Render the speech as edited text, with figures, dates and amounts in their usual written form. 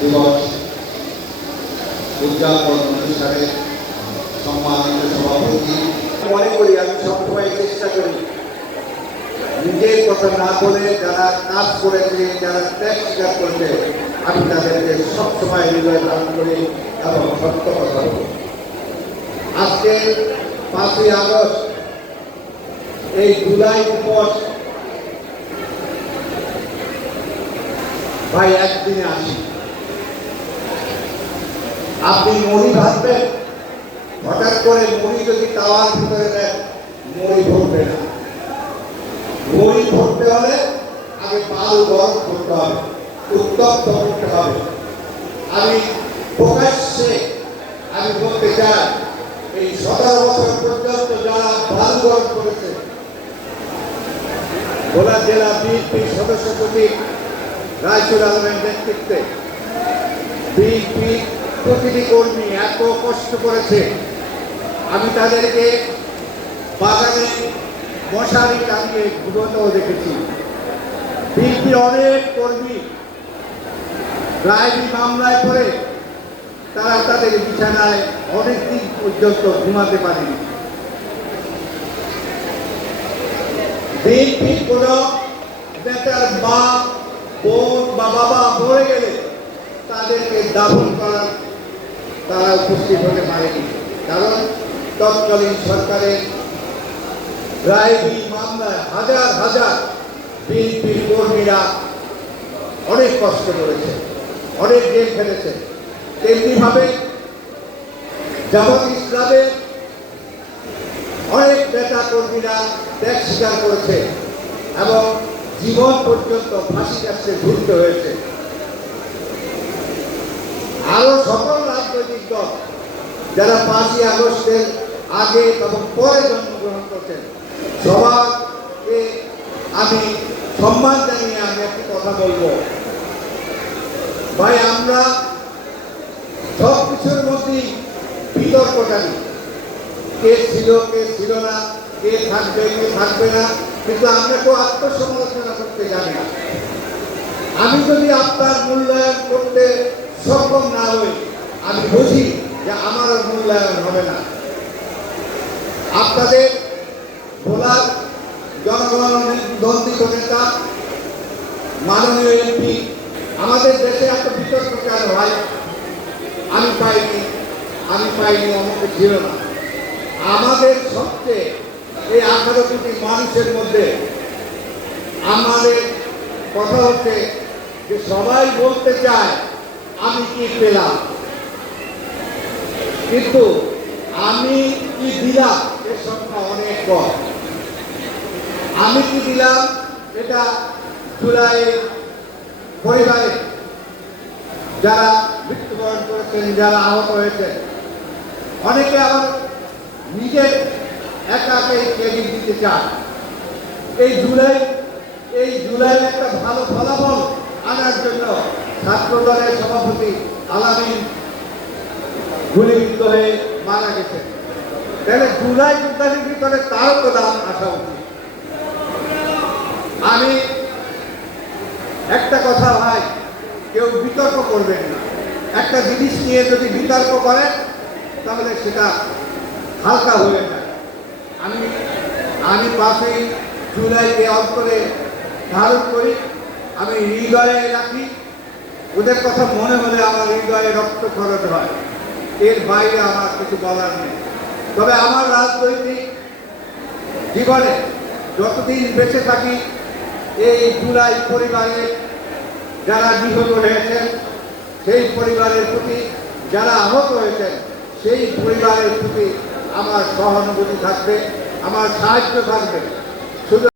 দিবস উদযাপন অনুষ্ঠানে সম্মানিত সভাপতি মনে করি, আমি সবসময় চেষ্টা করি নিজের কথা না বলে যারা কাজ করেছে, যারা ত্যাগ স্বীকার করেছে, আমি তাদেরকে সবসময় হৃদয় ধারণ করি এবং সত্য কথা বলি। আজকে 5ই আগস্ট এই জুলাই দিবস ভাই একদিনে আসি। আপনি মুড়ি ভাজবেন, হঠাৎ করে মুড়ি যদি তাওয়ার ভিতরে দেন, মুড়ি ভরবে না। মুড়ি ভরতে হলে আগে পাল গরম করতে হবে, উত্তপ্ত করতে হবে। আমি প্রকাশ্যে আমি বলতে চাই, এই 17 বছর পর্যন্ত যারা পাল গরম করেছে, ভোলা জেলা বিএনপির সদস্য সচিব রাইসুল আলমের নেতৃত্বে বিএনপি প্রতিটি কর্মী এত কষ্ট করেছে, আমি তাদেরকে বাগানে মশারি টাঙিয়ে ঘুমোতেও দেখেছি। বিএনপির অনেক কর্মী রায়দি মামলায় পড়ে তারা তাদের বিছানায় অনেক দিন পর্যন্ত ঘুমাতে পারেনি। বিএনপি কোন নেতার মা, বোন বা বাবা মরে গেলে তাদেরকে দাফন করার তারা উপস্থিত হতে পারেনি, কারণ তৎকালীন সরকারের রায়দি মামলায় হাজার হাজার বিএনপির কর্মীরা অনেক কষ্ট করেছে, অনেক জেল খেটেছে। তেমনিভাবে জামাত ইসলামের অনেক নেতা কর্মীরা ত্যাগ স্বীকার করেছে এবং জীবন পর্যন্ত ফাঁসি কাছে ঝুলতে হয়েছে। আরো সকল রাজনৈতিক দল যারা 5ই আগস্টের আগে এবং পরে জন্মগ্রহণ করছেন, সবাইকে আমি সম্মান জানিয়ে আমি একটি কথা বলবো। ভাই, আমরা সব কিছুর মধ্যেই বিতর্ক জানি, কে ছিল কে ছিল না, কে থাকবে কে থাকবে না, কিন্তু আমরা কেউ আত্মসমালোচনা করতে জানি না। আমি যদি আপনার মূল্যায়ন করতে সক্ষম না হই, আমি বুঝি যে আমারও মূল্যায়ন হবে না। আপনাদের ভোলার জনগণ নন্দিত নেতা মাননীয় এমপি, আমাদের দেশে এত বিতর্ক কেন হয়? আমি পাইনি আমাকে ছিল না। আমাদের সবচেয়ে এই 18 কোটি মানুষের মধ্যে আমাদের কথা হচ্ছে যে সবাই বলতে চায় আমি কি পেলাম, কিন্তু আমি কি দিলাম এর সংখ্যা অনেক কম। আমি কি দিলাম এটা জুলাই পরিবারে যারা মৃত্যুবরণ করেছেন, যারা আহত হয়েছেন, অনেকে আবার নিজের একাকে ক্রেডিট দিতে চান। এই জুলাই একটা ভালো ফলাফল আনার জন্য ছাত্র দলের সভাপতি আলামিন গুলিবিদ্ধ হয়ে মারা গেছেন। তাহলে জুলাই যোদ্ধাদের ভিতরে তারও তো দাম আসা উচিত। আমি একটা কথা ভাই, কেউ বিতর্ক করবেন না। একটা জিনিস নিয়ে যদি বিতর্ক করেন তাহলে সেটা হালকা হয়ে যায়। আমি 5ই জুলাইকে অন্তরে ধারণ করি, আমি হৃদয়ে রাখি। ওদের কথা মনে হলে আমার হৃদয়ে রক্ত খরচ হয়, এর বাইরে আমার কিছু বলার নেই। তবে আমার রাজনৈতিক জীবনে যতদিন বেঁচে থাকি, এই জুলাই পরিবারে যারা নিহত হয়েছেন, সেই পরিবারের প্রতি, যারা আহত হয়েছেন সেই পরিবারের প্রতি আমার সহানুভূতি থাকবে, আমার সাহায্য থাকবে। শুধু